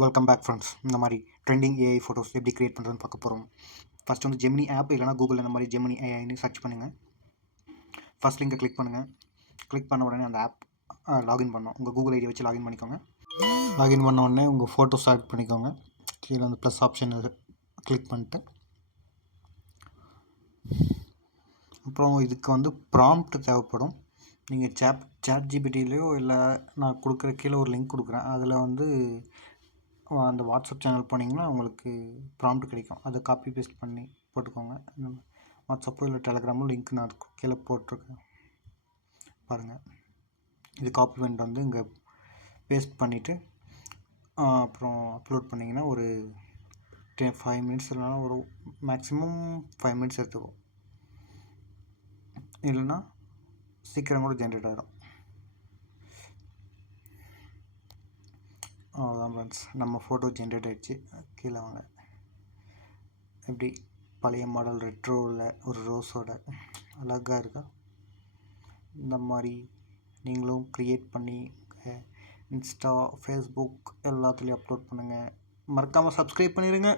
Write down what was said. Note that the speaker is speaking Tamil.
Welcome back friends. இந்த மாதிரி ட்ரெண்டிங் ஏஐ ஃபோட்டோஸ் எப்படி க்ரியேட் பண்ணுறதுன்னு பார்க்க போகிறோம். ஃபஸ்ட் வந்து ஜெமினி ஆப் இல்லைனா கூகுள் இந்த மாதிரி ஜெமினி ஏஐன்னு சர்ச் பண்ணுங்கள். ஃபஸ்ட் லிங்கை கிளிக் பண்ணுங்கள். கிளிக் பண்ண உடனே அந்த ஆப் லாகின் பண்ணோம். உங்கள் கூகுள் ஐடியை வச்சு லாகின் பண்ணிக்கோங்க. லாகின் பண்ண உடனே உங்கள் ஃபோட்டோஸ் ஆட் பண்ணிக்கோங்க. கீழே அந்த ப்ளஸ் ஆப்ஷன் கிளிக் பண்ணிட்டு அப்புறம் இதுக்கு வந்து ப்ராம்ப்ட் தேவைப்படும். நீங்கள் சேட் ஜிபிடிலேயோ இல்லை நான் கொடுக்குற கீழே ஒரு லிங்க் கொடுக்குறேன், அதில் வந்து அந்த வாட்ஸ்அப் சேனல் போனீங்கன்னா உங்களுக்கு ப்ராம்ப்ட் கிடைக்கும். அதை காப்பி பேஸ்ட் பண்ணி போட்டுக்கோங்க. வாட்ஸ்அப்போ இல்லை டெலகிராமோ லிங்க் நான் கீழே போட்டிருக்கேன் பாருங்கள். இது காப்பி பண்ணிட்டு வந்து இங்கே பேஸ்ட் பண்ணிவிட்டு அப்புறம் அப்லோட் பண்ணிங்கன்னா ஒரு 5 மினிட்ஸ் இல்லைனா ஒரு மேக்ஸிமம் 5 மினிட்ஸ் எடுத்துக்கும். இல்லைன்னா சீக்கிரம் கூட ஜென்ரேட் ஆகிடும். அவ்வளோதான் ஃப்ரெண்ட்ஸ், நம்ம ஃபோட்டோ ஜென்ரேட் ஆகிடுச்சு. கீழே வாங்க. எப்படி பழைய மாடல் ரெட்ரோவில் ஒரு ரோஸோட அழகாக இருக்கா? இந்த மாதிரி நீங்களும் க்ரியேட் பண்ணி இன்ஸ்டா, ஃபேஸ்புக் எல்லாத்துலேயும் அப்லோட் பண்ணுங்கள். மறக்காமல் சப்ஸ்கிரைப் பண்ணிடுங்க.